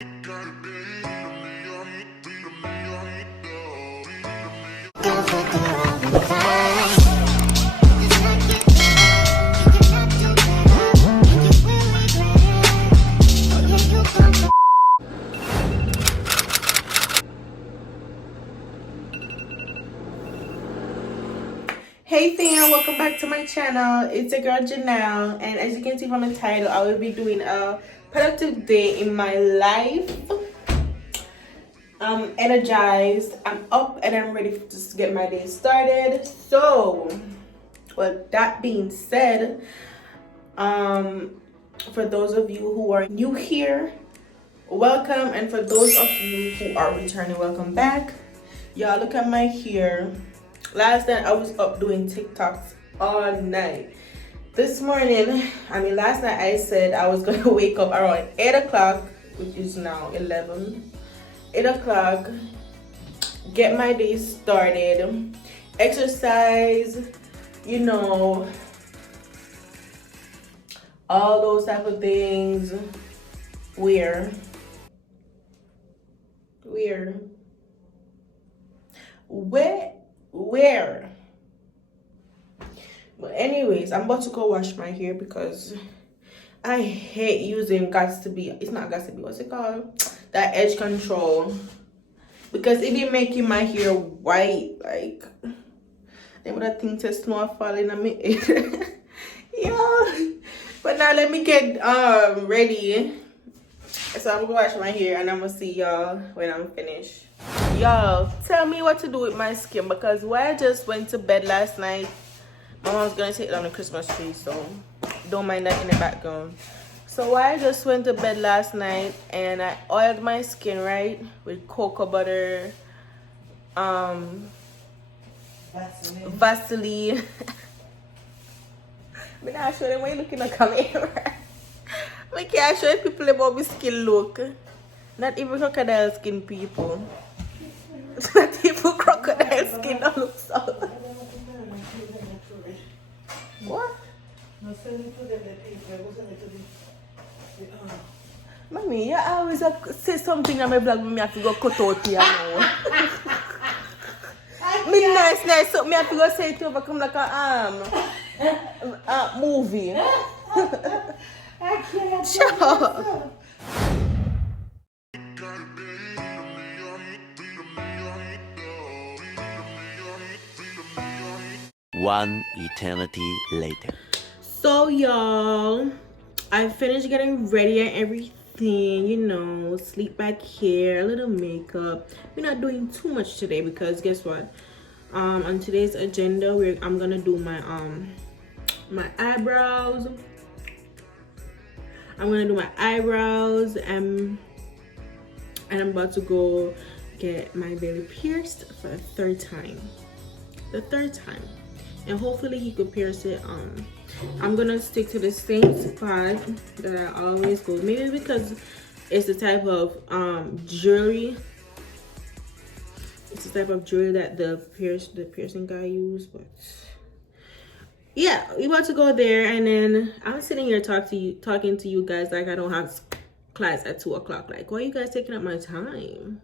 Hey fam, welcome back to my channel. It's your girl Jhnel, and as you can see from the title, I will be doing a productive day in my life. I'm energized, I'm up, and I'm ready to get my day started. So, with that being said, for those of you who are new here, welcome, and for those of you who are returning, welcome back. Y'all, look at my hair. Last night I was up doing TikToks all night. This morning, last night I said I was gonna wake up around 8 o'clock, which is now 11. 8 o'clock, get my day started, exercise, all those type of things. Where? But anyways, I'm about to go wash my hair because I hate using it's not got to be, what's it called? That edge control. Because it be making my hair white. Like, they would have think to snow falling on me. Yeah. But now let me get ready. So I'm gonna wash my hair and I'm gonna see y'all when I'm finished. Y'all, tell me what to do with my skin, because when I just went to bed last night, my mom's gonna take down the Christmas tree, so don't mind that in the background. So while I just went to bed last night and I oiled my skin, right, with cocoa butter, Vaseline. I'm not sure them why you looking at the camera. I can't show people about my skin look. Not even crocodile skin people. Not even crocodile skin don't look so. What? Mommy, you always say something on my blog, me have to go cut out here now. Me nice, so me have to go say it over come like a movie. I can't. Sure. One eternity later. So y'all, I finished getting ready and everything, sleep back here, a little makeup. We're not doing too much today because guess what? On today's agenda, I'm gonna do my my eyebrows. I'm gonna do my eyebrows and I'm about to go get my belly pierced for the third time. And hopefully he could pierce it. I'm gonna stick to the same spot that I always go. Maybe because it's the type of jewelry. It's the type of jewelry that the piercing guy used, but yeah, we about to go there, and then I'm sitting here talking to you guys like I don't have class at 2 o'clock. Like, why are you guys taking up my time?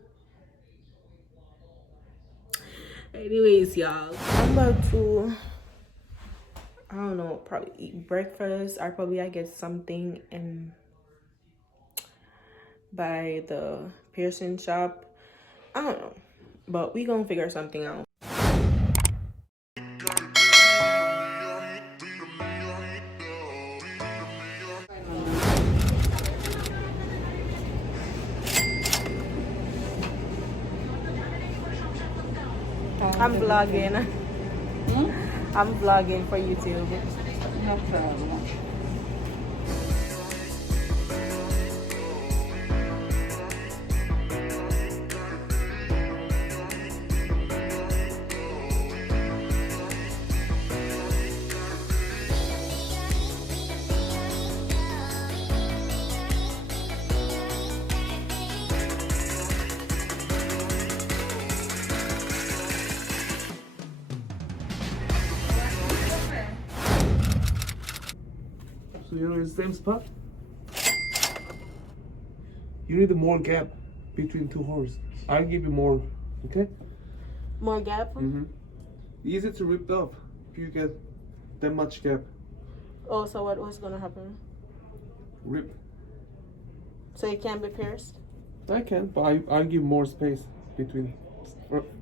Anyways, y'all, I'm about to, I don't know, probably eat breakfast, or probably I get something and by the piercing shop. I don't know, but we gonna figure something out. I'm vlogging. I'm vlogging for YouTube. No problem. So you're in the same spot? You need more gap between two holes. I'll give you more. Okay. More gap? Easy to rip off if you get that much gap. Oh, so what's gonna happen? Rip. So it can't be pierced? I can, but I'll give more space between.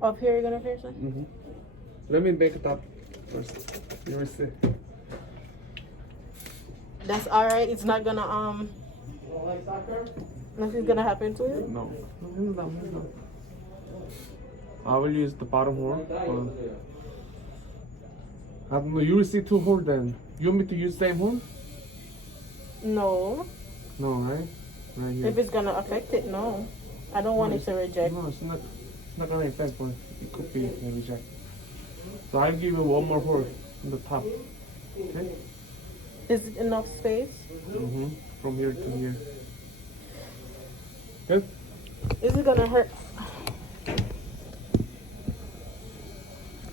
Up here you're gonna pierce it? Let me make it up first. You will see. That's alright. It's not gonna nothing's gonna happen to it? No. Hands down, hands down. I will use the bottom hole. I don't know. You will see two holes then. You want me to use same hole? No. No, right? Right here. If it's gonna affect it, no. I don't want it to reject. No, it's not. It's not gonna affect, but it could be a reject. So I'll give you one more hole in the top. Okay. Is it enough space? From here to here. Good. Is it gonna hurt?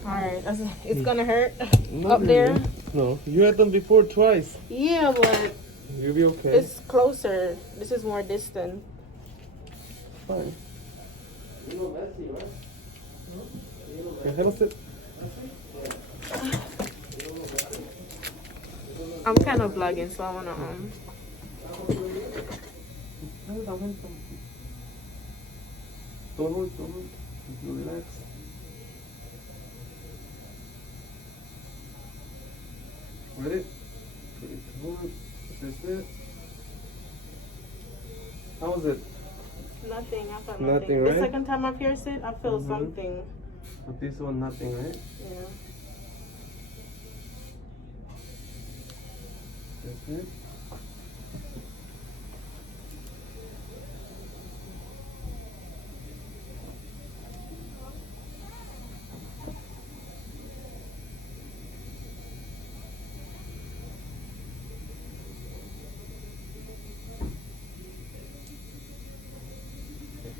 Alright, it's gonna hurt up there? No, you had them before twice. Yeah, but You'll be okay. it's closer. This is more distant. Fine. Okay, have a sit. I'm kind of vlogging, so I wanna Hands down, hands down. Don't hold, don't hold. You relax. Ready? Ready to hold. That's it. How was it? nothing. I felt Nothing, nothing. right? The second time I pierced it, I felt something. But this one, nothing, right? Yeah. That's it.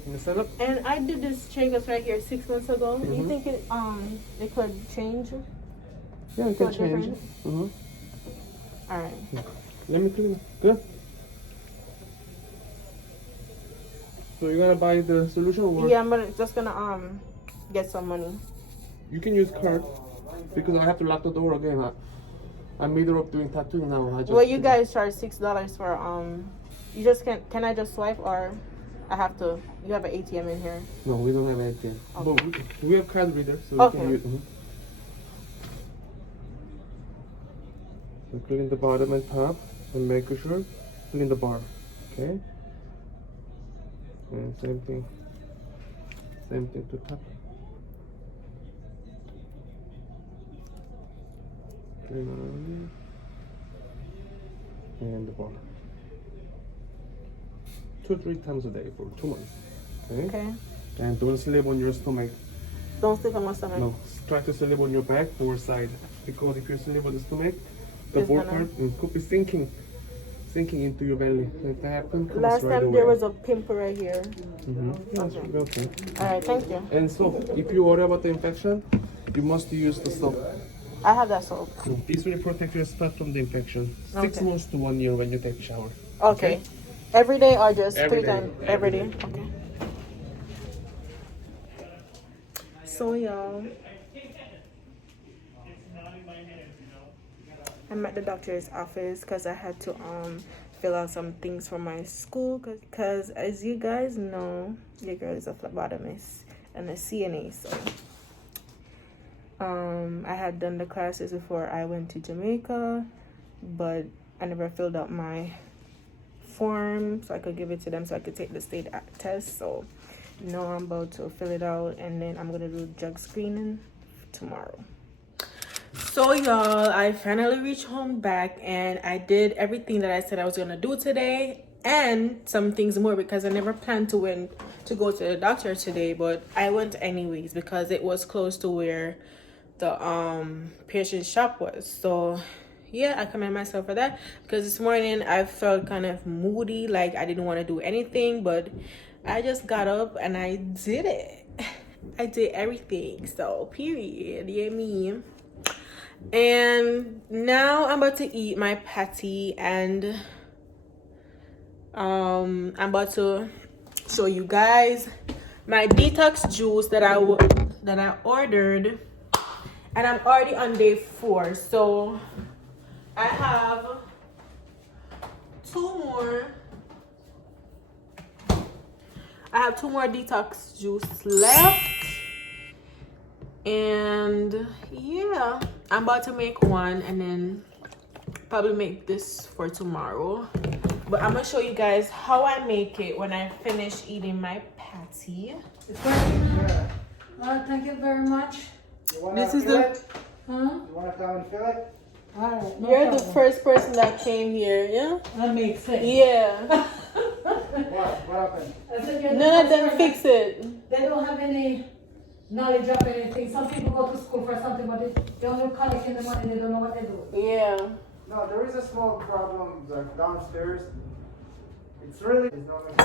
Can you stand up? And I did this changes right here 6 months ago. Mm-hmm. You think it could change? Yeah, you So can change. different? All right. Let me clean it. Good. So you're gonna buy the solution, or Yeah, I'm just gonna get some money. you can use card because I have to lock the door again. I'm middle of doing tattooing now. I just, Well, you guys charge $6 for You just can I just swipe, or I have to? You have an ATM in here. No, we don't have ATM. Okay. But we have card reader, so Okay. we can use. So clean the bottom and top, and make sure clean the bar. Okay. And same thing to top. Clean around here. And the bar. 2-3 times a day for 2 months. Okay. Okay. And don't sleep on your stomach. Don't sleep on my stomach. No, try to sleep on your back or side, because if you sleep on the stomach, the It's ball gonna- part could be sinking into your belly. So if that happens, Last right time away. there was a pimple right here. Yes, Okay. okay. All right, thank you. And so, if you worry about the infection, you must use the soap. I have that soap. This will protect your spot from the infection. 6 Okay. months to 1 year when you take a shower. Okay. Every day or just Every 3 day. times? Every day. Okay. So y'all, I'm at the doctor's office because I had to fill out some things for my school, because as you guys know, your girl is a phlebotomist and a CNA. So I had done the classes before I went to Jamaica, but I never filled out my form so I could give it to them so I could take the state test. So now I'm about to fill it out, and then I'm gonna do drug screening tomorrow. So y'all, I finally reached home back, and I did everything that I said I was gonna do today, and some things more, because I never planned to go to the doctor today, but I went anyways because it was close to where the patient shop was. So yeah, I commend myself for that, because this morning I felt kind of moody, like I didn't want to do anything, but I just got up and I did it. I did everything. So period. Yeah, me. And now I'm about to eat my patty, and I'm about to show you guys my detox juice that I ordered, and I'm already on day 4. So I have 2 more. I have 2 more detox juice left, and yeah, I'm about to make one and then probably make this for tomorrow. But I'm gonna show you guys how I make it when I finish eating my patty. It's working? Yeah. Thank you very much. This is the. Huh? You want to come and fill it? Alright. No You're problem. the first person that came here, yeah? That makes sense. Yeah. What happened? I said you're the None of first them person. fix it. They don't have any knowledge of anything. Some people go to school for something, but they only collecting the money, they don't know what they do. Yeah. No, there is a small problem like downstairs. It's really. It's not like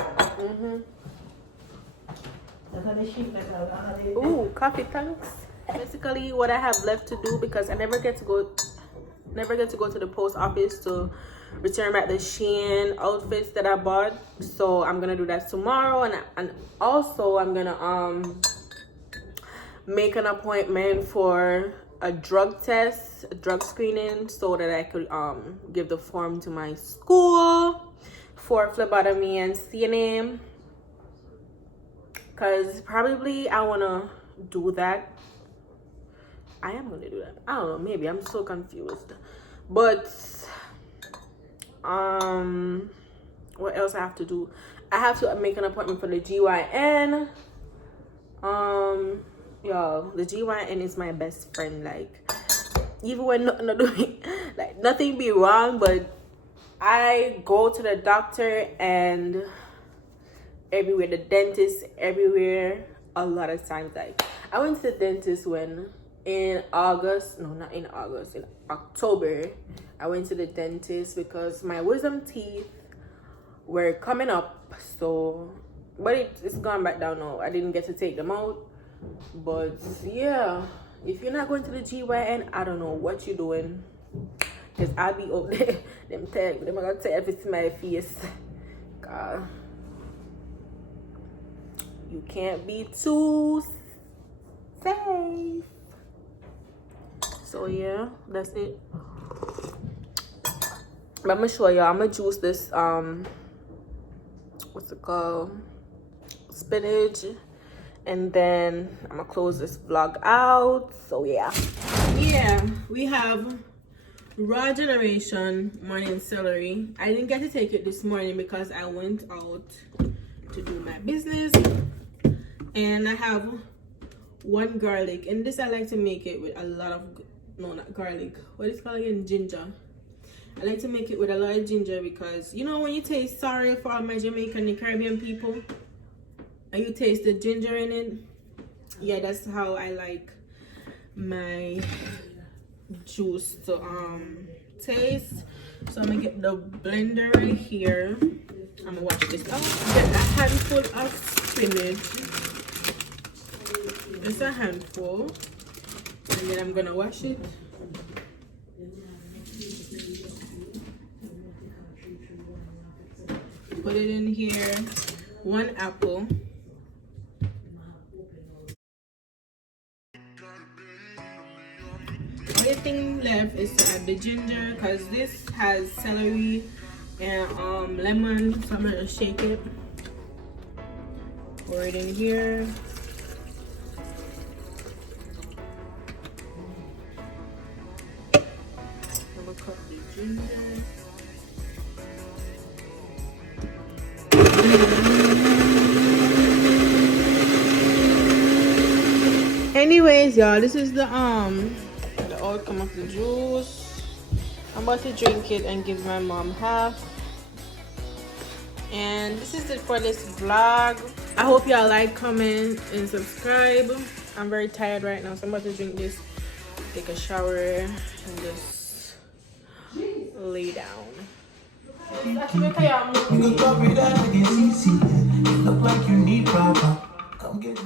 That's how they ship that. Ooh, coffee thanks. Basically, what I have left to do, because I never get to go to the post office to return back the Shein outfits that I bought. So I'm gonna do that tomorrow, and also I'm gonna make an appointment for a drug test, a drug screening, so that I could give the form to my school for phlebotomy and CNA. Cause probably I wanna do that. I am gonna do that. I don't know, maybe I'm so confused. But what else I have to do? I have to make an appointment for the GYN. Y'all, the GYN is my best friend. Like, even when nothing be wrong, but I go to the doctor and everywhere, the dentist everywhere, a lot of times. Like, I went to the dentist in October. I went to the dentist because my wisdom teeth were coming up, so but it's gone back down now. I didn't get to take them out. But yeah, if you're not going to the GYN, I don't know what you're doing, because I'll be up there. them are gonna tell if it's my face. God, you can't be too safe. So yeah, that's it. But I'm gonna show y'all. I'm gonna juice this what's it called, spinach, and then I'm gonna close this vlog out. So yeah, we have raw generation morning celery. I didn't get to take it this morning because I went out to do my business, and I have 1 garlic, and this I like to make it with a lot of, no, not garlic, what is it called again, ginger. I like to make it with a lot of ginger because, you know, when you taste, sorry for all my Jamaican and Caribbean people, and you taste the ginger in it, yeah, that's how I like my juice to taste. So I'm gonna get the blender right here. I'm gonna wash this out. Get a handful of spinach. Just a handful, and then I'm gonna wash it. Put it in here. 1 apple. Only thing left is to add the ginger, because this has celery and lemon. So I'm gonna shake it. Pour it in here. I'm gonna cut the ginger. Anyways, y'all, this is the outcome of the juice. I'm about to drink it and give my mom half. And this is it for this vlog. I hope y'all like, comment, and subscribe. I'm very tired right now, so I'm about to drink this, take a shower, and just lay down. You can copy that, like it's easy. Look like you need proper. Come get it.